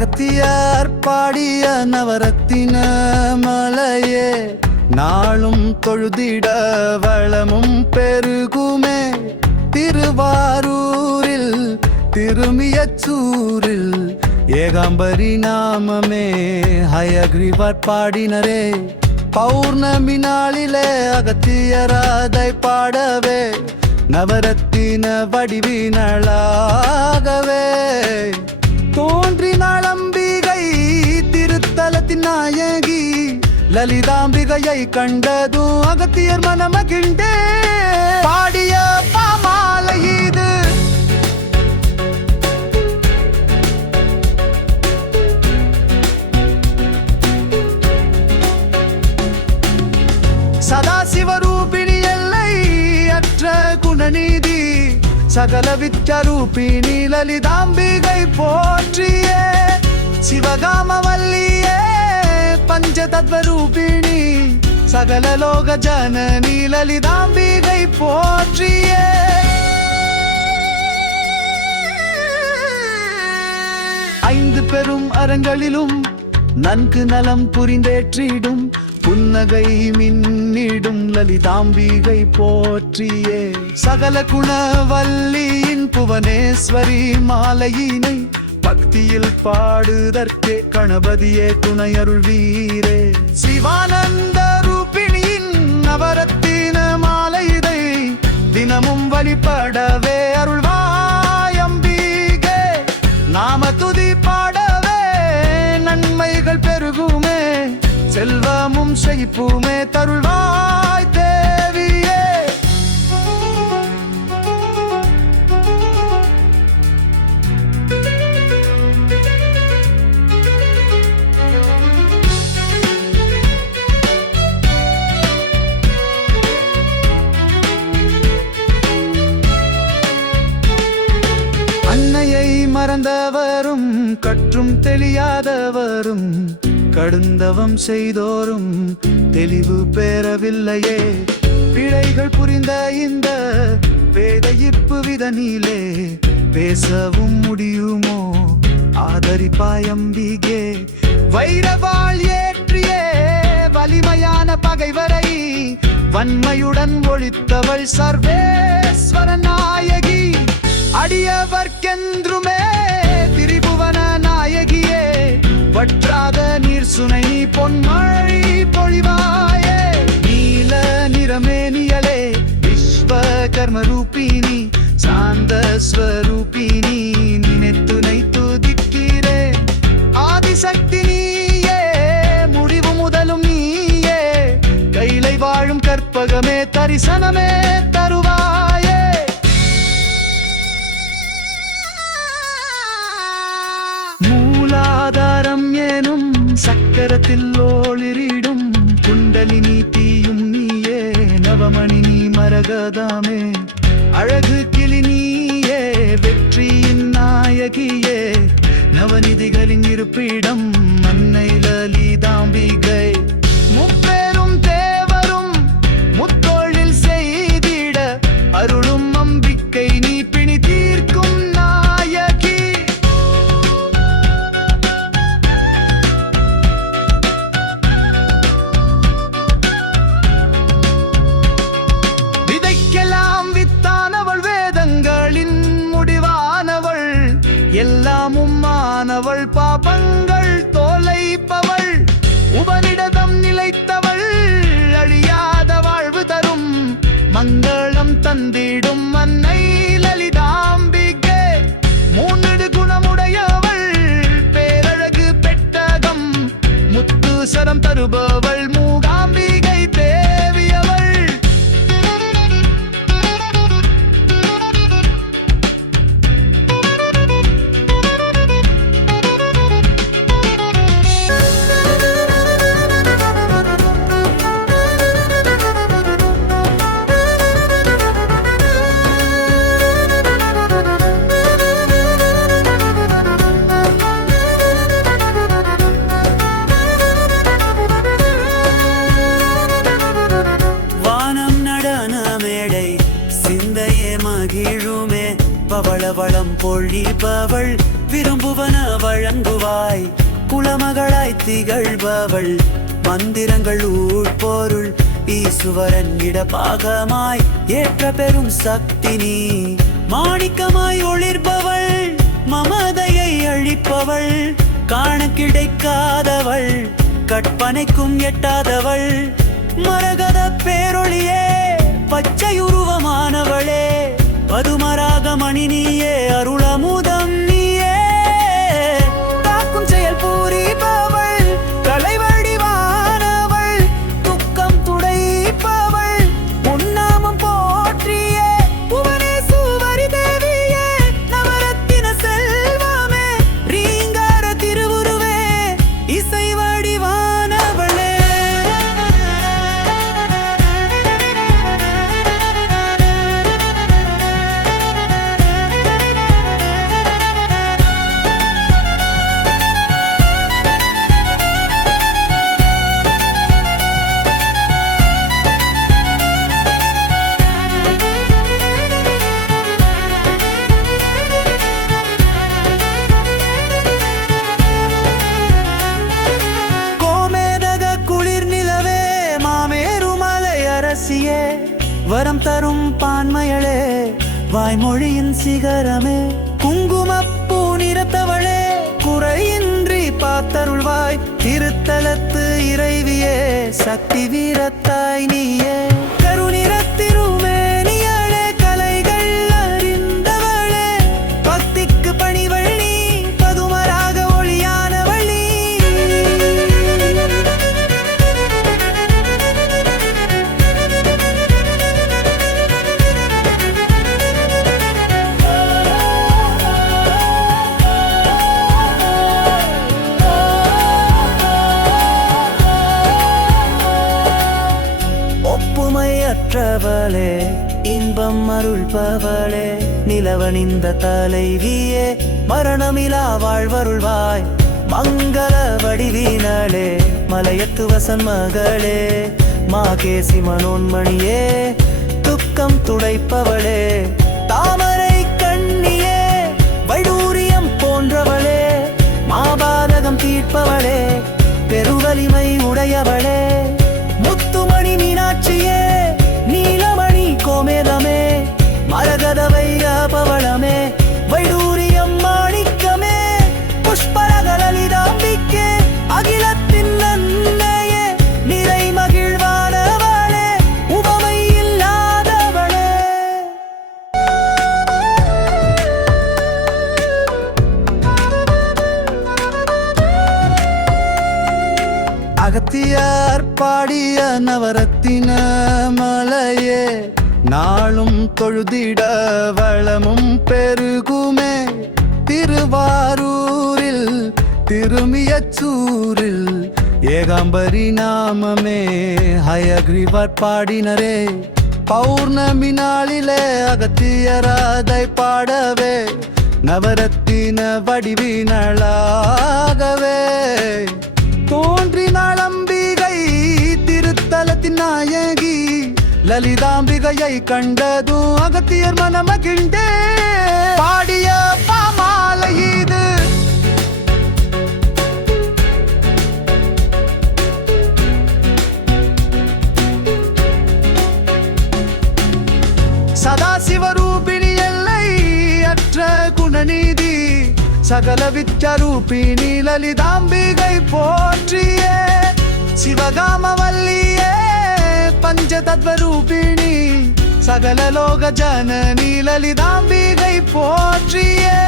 அகத்தியார் பாடிய நவரத்தின மலையே நாளும் தொழுதிட வளமும் பெருகுமே. திருவாரூரில் திருமியச்சூரில் ஏகாம்பரி நாமமே ஹயக்ரீவர் பாடினரே. பௌர்ணமி நாளிலே அகத்தியராதை பாடவே நவரத்தின வடிவினளாகவே தோன்றினாள் அம்பிகை. திருத்தலத்தின் நாயகி லலிதாம்பிகையை கண்டதும் அகத்தியர் மனமகிழ்ந்தே பாடிய பாமாலை இது. சதாசிவரூபிணி எல்லை அற்ற குணநீதி சகல வித்யரூபிணி லலிதாம்பிகை போற்றியே. சிவகாமவல்லியே பஞ்சதத்வரூபிணி சகல லோக ஜனனி லலிதாம்பிகை போற்றியே. ஐந்து பெரும் அரங்களிலும் நன்கு நலம் புரிந்தேற்றிடும் புன்னகை மின்னிடும் லலிதாம்பிகை போற்றியே. சகல குணவல்லியின் புவனேஸ்வரி மாலையினை பக்தியில் பாடுதற்கே கணபதியே துணையருள் வீரே. சிவானந்த ரூபிணியின் நவரத்தின மாலை இதை தினமும் வழிபடவே அருள்வாயம்பிகே. நாம துதி பாடவே நன்மைகள் பெருகுமே செல்வமும் செழிப்புமே தருள்வாய் தேவியே. அன்னையை மறந்தவரும் கற்றும் தெளியாதவரும் கடுந்தவம் செய்தோரும் தெளிவு பெறவில்லையே. பிழைகள் புரிந்த இந்த வேதையிப்பு விதனிலே பேசவும் முடியுமோ ஆதரிப்பாயம்பிகே. வைரவாள் ஏற்றியே வலிமையான பகைவரை வன்மையுடன் ஒழித்தவள் சர்வேஸ்வர நாயகி. அடியவர்க்கென்றுமே திரிபுவன நாயகியே வற்றாத நீர் சுனை நீ பொன்மழை பொழிவாயே. நீல நிறமேனியலே விஸ்வகர்ம ரூபிணி சாந்த ஸ்வரூபிணி நினைத்துனை துதிக்கிறே. ஆதிசக்தி நீயே முடிவு முதலும் நீயே கைலை வாழும் கற்பகமே தரிசனமே தருவாயே. மூலாதாரம் ஏனும் சக்கரத்தில் ஒளிரிடும் குண்டலினி தீயும் நீயே. நவமணி நீ மரகதாமே அழகு கிளி நீயே வெற்றியின் நாயகியே. நவநிதிகளின் இருப்பிடம் அன்னை லலிதாம்பிகை. முப்பெரும் தேவரும் முத்தோளில் செய்திட அருளும் அம்பிக்கை நீ பிணி தீர்க்கும் நாயகி. விதைக்கெல்லாம் வித்தானவள் வேதங்களின் முடிவானவள் எல்லாமும் மானவள் பாபங்கள் தோலைப்பவள் உபனிடதம் நிலைத்தவள் அழியாத வாழ்வு தரும் மங்களம் தந்திடும் அன்னை லலிதாம்பிகே. மூன்று குணமுடையவள் பேரழகு பெட்டகம் முத்து சரம் தருபவள் மூகாம்பிகை தேவியவள். இறங்குவாய் குலமகளாய் திகழ்பவள் மந்திரங்கள் உட்பொருள் ஈசுவரன் இடபாகமாய் ஏற்ற பெரும் சக்தி நீ மாணிக்கமாய் ஒளிர்பவள் மமதையை அழிப்பவள் காண கிடைக்காதவள் கற்பனைக்கும் எட்டாதவள் மரகத பேரொளியே பச்சை உருவமானவளே பதுமராக மணி நீயே அருளமுதம் நீயே காக்கும் செயல் பூரிப்பவள் கலை வடிவானவள் துக்கம் துடைப்பவள் உன்னாமம் போற்றியே புவனேசுவரி தேவியே நவரத்தின செல்வமே ரீங்கார திருவுருவே இசை வடிவானவளே வரம் தரும் பான்மையளே வாய்மொழியின் சிகரமே குங்குமப்பூ நிறத்தவளே குறையின்றி பார்த்தருள்வாய் திருத்தலத்து இறைவியே சக்தி வீரத்தாய் நீயே கருநிறத்திருமேனியளே கலைகள் அறிந்தவளே பக்திக்கு பணிவள் நீ பதுமராக ஒளியானவள் நீ ஒப்புமையற்றவளே இன்பம் அருள்பவளே நிலவனிந்த தலைவியே மரணமிலா வாழ்வருள்வாய் மங்கள வடிவினளே மலையத்து வசன் மகளே மாகேசி மனோன்மணியே துக்கம் துடைப்பவளே தாமரை கண்ணியே வைடூரியம் போன்றவளே மாபாதகம் தீர்ப்பவளே பெருவலிமை உடையவளே முத்துமணி மீனாட்சியே நீலமணி கோமேதமே மரகத வைரபவளமே வைடூரியம் மாணிக்கமே புஷ்பரக லலிதாம்பிக்கே அகிலத்தின் நன்மையே நிறை மகிழ்வானவளே உபமை இல்லாதவளே அகத்தியார் பாடிய நவரத்தின மலையே நாளும் தொழுதிட வளமும் பெருகுமே திருவாரூரில் திருமியச்சூரில் ஏகாம்பரி நாமமே ஹயக்ரீவர் பாடினரே பௌர்ணமி நாளிலே அகத்தியராதை பாடவே நவரத்தின வடிவினளாகவே தோன்றினாள் அம்பிகை திருத்தலத்தின் நாயகி லலிதாம்பிகையை கண்டதும் அகத்தியர் மனமகிழ்ந்தே பாடிய பாமாலை இது சதாசிவரூபிணி எல்லை அற்ற குணநீதி சகல வித்யரூபிணி லலிதாம்பிகை போற்றியே சிவகாமவல்லியே பஞ்சதத்வரூபிணி சகல லோக ஜனனி லலிதாம்பிகை போற்றியே